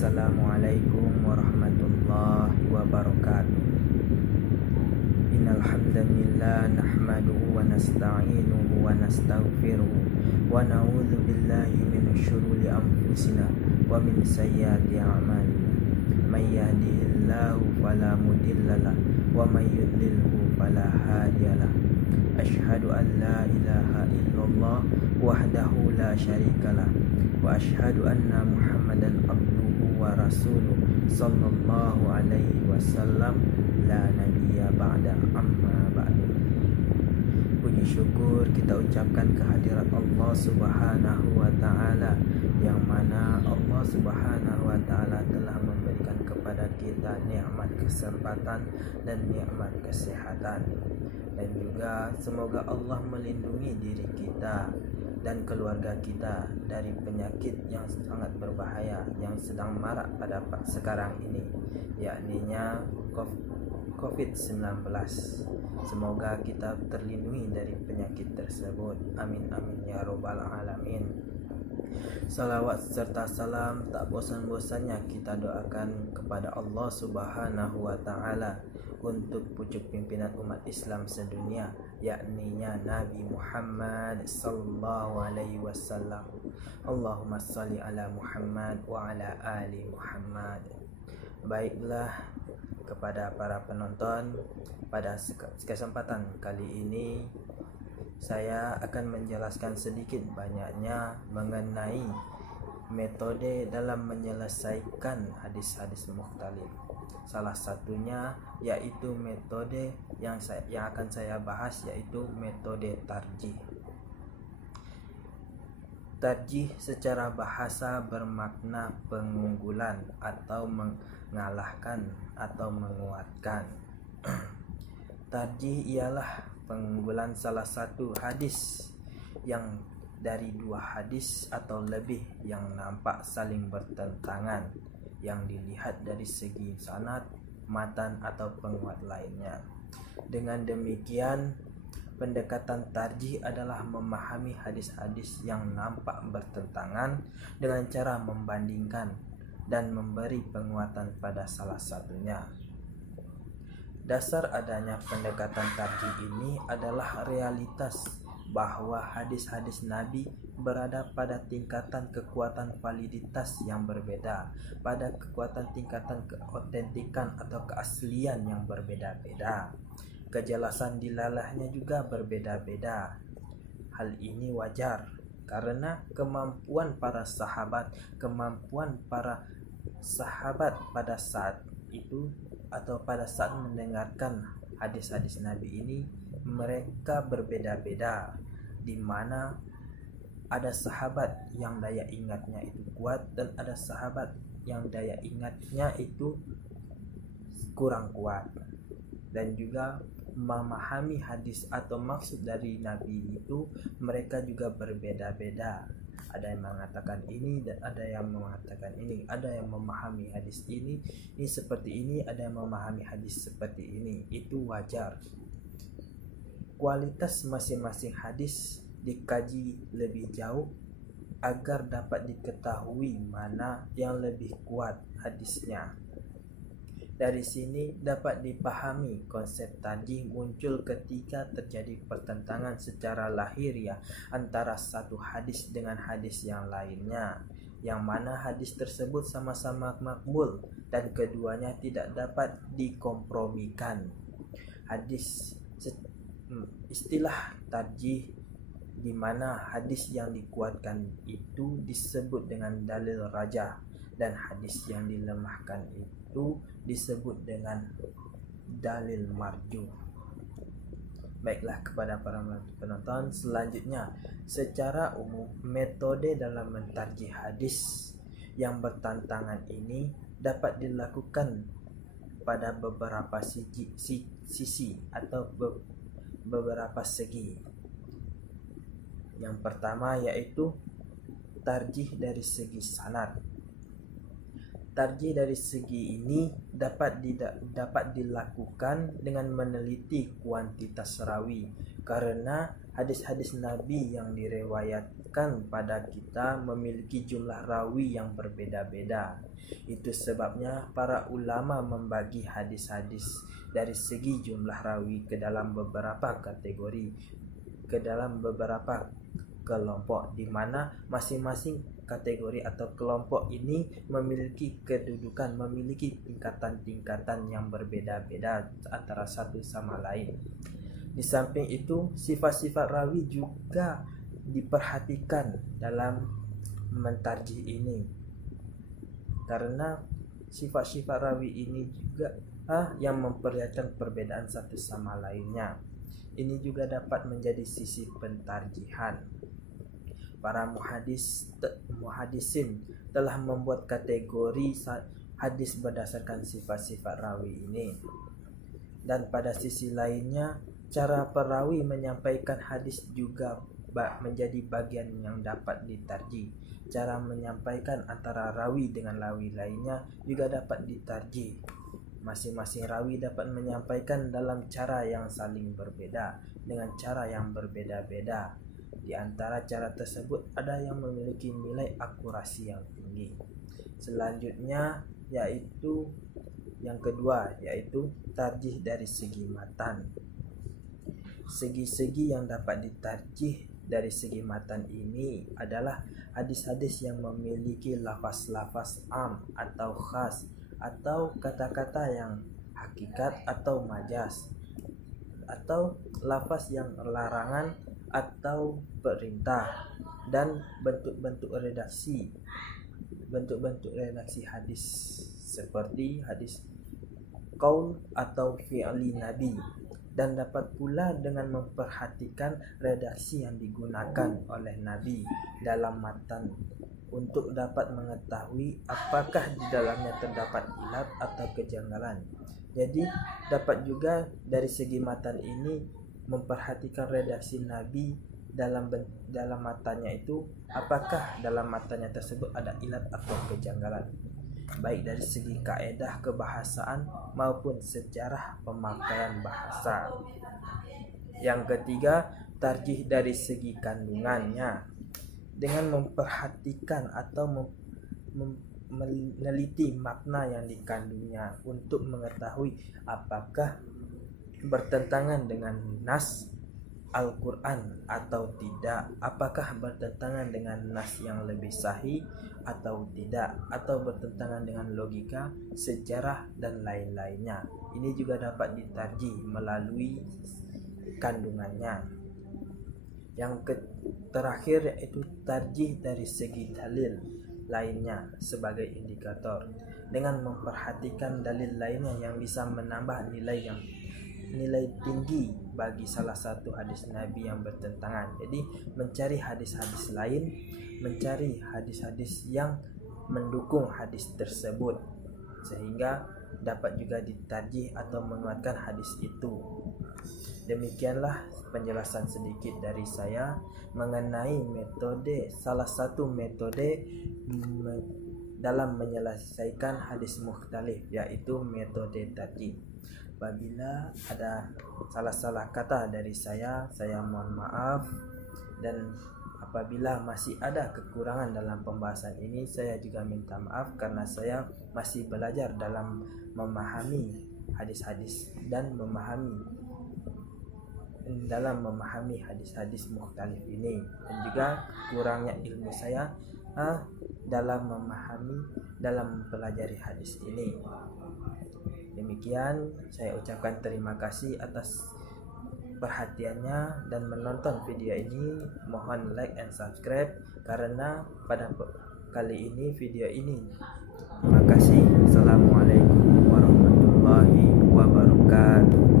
Assalamualaikum warahmatullahi wabarakatuh. Innal hamdalillah nahmaduhu wa nasta'inuhu wa nastaghfiruh wa na'udzu billahi min syururi anfusina wa min sayyiati a'malina. May yahdihillahu fala mudhillalah wa may yudlilhu fala hadiyalah. Asyhadu an la ilaha illallah wahdahu la syarikalah wa asyhadu anna Muhammadan abduhu wa rasuluh sallallahu alaihi wasallam la nabiyya ba'da amma ba'du. Puji syukur kita ucapkan kehadirat Allah Subhanahu wa taala, yang mana Allah Subhanahu wa taala telah memberikan kepada kita nikmat kesempatan dan nikmat kesehatan. Dan juga semoga Allah melindungi diri kita dan keluarga kita dari penyakit yang sangat berbahaya yang sedang marak pada sekarang ini, yakninya COVID-19. Semoga kita terlindungi dari penyakit tersebut. Amin amin ya robbal alamin. Salawat serta salam tak bosan-bosannya kita doakan kepada Allah Subhanahu wa taala untuk pucuk pimpinan umat Islam sedunia, yakninya Nabi Muhammad sallallahu alaihi wasallam. Allahumma shalli ala Muhammad wa ala ali Muhammad. Baiklah, kepada para penonton, pada kesempatan kali ini saya akan menjelaskan sedikit banyaknya mengenai metode dalam menyelesaikan hadis-hadis mukhtalif. Salah satunya yaitu metode yang akan saya bahas, yaitu metode tarjih. Tarjih secara bahasa bermakna pengunggulan atau mengalahkan atau menguatkan. Tarjih ialah pengunggulan salah satu hadis yang dari dua hadis atau lebih yang nampak saling bertentangan, yang dilihat dari segi sanad, matan atau penguat lainnya. Dengan demikian, pendekatan tarjih adalah memahami hadis-hadis yang nampak bertentangan dengan cara membandingkan dan memberi penguatan pada salah satunya. Dasar adanya pendekatan tarjih ini adalah realitas bahwa hadis-hadis Nabi berada pada tingkatan kekuatan validitas yang berbeda, pada kekuatan tingkatan keotentikan atau keaslian yang berbeda-beda. Kejelasan dilalahnya juga berbeda-beda. Hal ini wajar karena kemampuan para sahabat pada saat itu atau pada saat mendengarkan hadis-hadis Nabi ini, mereka berbeda-beda, di mana ada sahabat yang daya ingatnya itu kuat dan ada sahabat yang daya ingatnya itu kurang kuat. Dan juga memahami hadis atau maksud dari Nabi itu mereka juga berbeda-beda. Ada yang mengatakan ini dan ada yang mengatakan ini. Ada yang memahami hadis ini seperti ini, ada yang memahami hadis seperti ini. Itu wajar. Kualitas masing-masing hadis dikaji lebih jauh agar dapat diketahui mana yang lebih kuat hadisnya. Dari sini dapat dipahami konsep tarjih muncul ketika terjadi pertentangan secara lahiriah antara satu hadis dengan hadis yang lainnya, yang mana hadis tersebut sama-sama makbul dan keduanya tidak dapat dikompromikan. Istilah tarjih di mana hadis yang dikuatkan itu disebut dengan dalil rajah dan hadis yang dilemahkan itu disebut dengan dalil marjuh. Baiklah, kepada para penonton, selanjutnya secara umum metode dalam mentarjih hadis yang bertentangan ini dapat dilakukan pada beberapa sisi atau beberapa segi. Yang pertama yaitu tarjih dari segi sanad. Tarjih dari segi ini dapat dilakukan dengan meneliti kuantitas rawi, karena hadis-hadis Nabi yang direwayatkan pada kita memiliki jumlah rawi yang berbeda-beda. Itu sebabnya para ulama membagi hadis-hadis dari segi jumlah rawi ke dalam beberapa kategori, ke dalam beberapa kelompok, di mana masing-masing kategori atau kelompok ini memiliki kedudukan, memiliki tingkatan-tingkatan yang berbeda-beda antara satu sama lain. Di samping itu, sifat-sifat rawi juga diperhatikan dalam mentarjih ini, karena sifat-sifat rawi ini juga yang memperlihatkan perbedaan satu sama lainnya. Ini juga dapat menjadi sisi pentarjihan. Para muhadisin telah membuat kategori hadis berdasarkan sifat-sifat rawi ini. Dan pada sisi lainnya, cara perawi menyampaikan hadis juga menjadi bagian yang dapat ditarjih. Cara menyampaikan antara rawi dengan rawi lainnya juga dapat ditarjih. Masing-masing rawi dapat menyampaikan dalam cara yang saling berbeda, dengan cara yang berbeda-beda. Di antara cara tersebut ada yang memiliki nilai akurasi yang tinggi. Selanjutnya yaitu yang kedua, yaitu tarjih dari segi matan. Segi-segi yang dapat ditarjih dari segi matan ini adalah hadis-hadis yang memiliki lafaz-lafaz am atau khas, atau kata-kata yang hakikat atau majas, atau lafaz yang larangan atau perintah, dan bentuk-bentuk redaksi hadis seperti hadis qaul atau fi'li Nabi, dan dapat pula dengan memperhatikan redaksi yang digunakan oleh Nabi dalam matan untuk dapat mengetahui apakah di dalamnya terdapat ilat atau kejanggalan. Jadi dapat juga dari segi matan ini memperhatikan redaksi Nabi dalam matanya itu, apakah dalam matanya tersebut ada ilat atau kejanggalan, baik dari segi kaedah kebahasaan maupun sejarah pemakaian bahasa. Yang ketiga, tarjih dari segi kandungannya, dengan memperhatikan atau meneliti makna yang dikandungnya untuk mengetahui apakah bertentangan dengan nas Al-Quran atau tidak, apakah bertentangan dengan nas yang lebih sahih atau tidak, atau bertentangan dengan logika, sejarah, dan lain-lainnya. Ini juga dapat ditarjih melalui kandungannya. Yang terakhir yaitu tarjih dari segi dalil lainnya sebagai indikator, dengan memperhatikan dalil lainnya yang bisa menambah nilai tinggi bagi salah satu hadis Nabi yang bertentangan. Jadi mencari hadis-hadis lain, mencari hadis-hadis yang mendukung hadis tersebut, sehingga dapat juga ditarjih atau menguatkan hadis itu. Demikianlah penjelasan sedikit dari saya mengenai salah satu metode dalam menyelesaikan hadis mukhtalif, yaitu metode tarjih. Apabila ada salah-salah kata dari saya mohon maaf, dan apabila masih ada kekurangan dalam pembahasan ini, saya juga minta maaf karena saya masih belajar dalam memahami hadis-hadis dan memahami hadis-hadis mukhtalif ini, dan juga kurangnya ilmu saya dalam mempelajari hadis ini. Demikian, saya ucapkan terima kasih atas perhatiannya dan menonton video ini. Mohon like and subscribe karena pada kali ini video ini. Terima kasih. Assalamualaikum warahmatullahi wabarakatuh.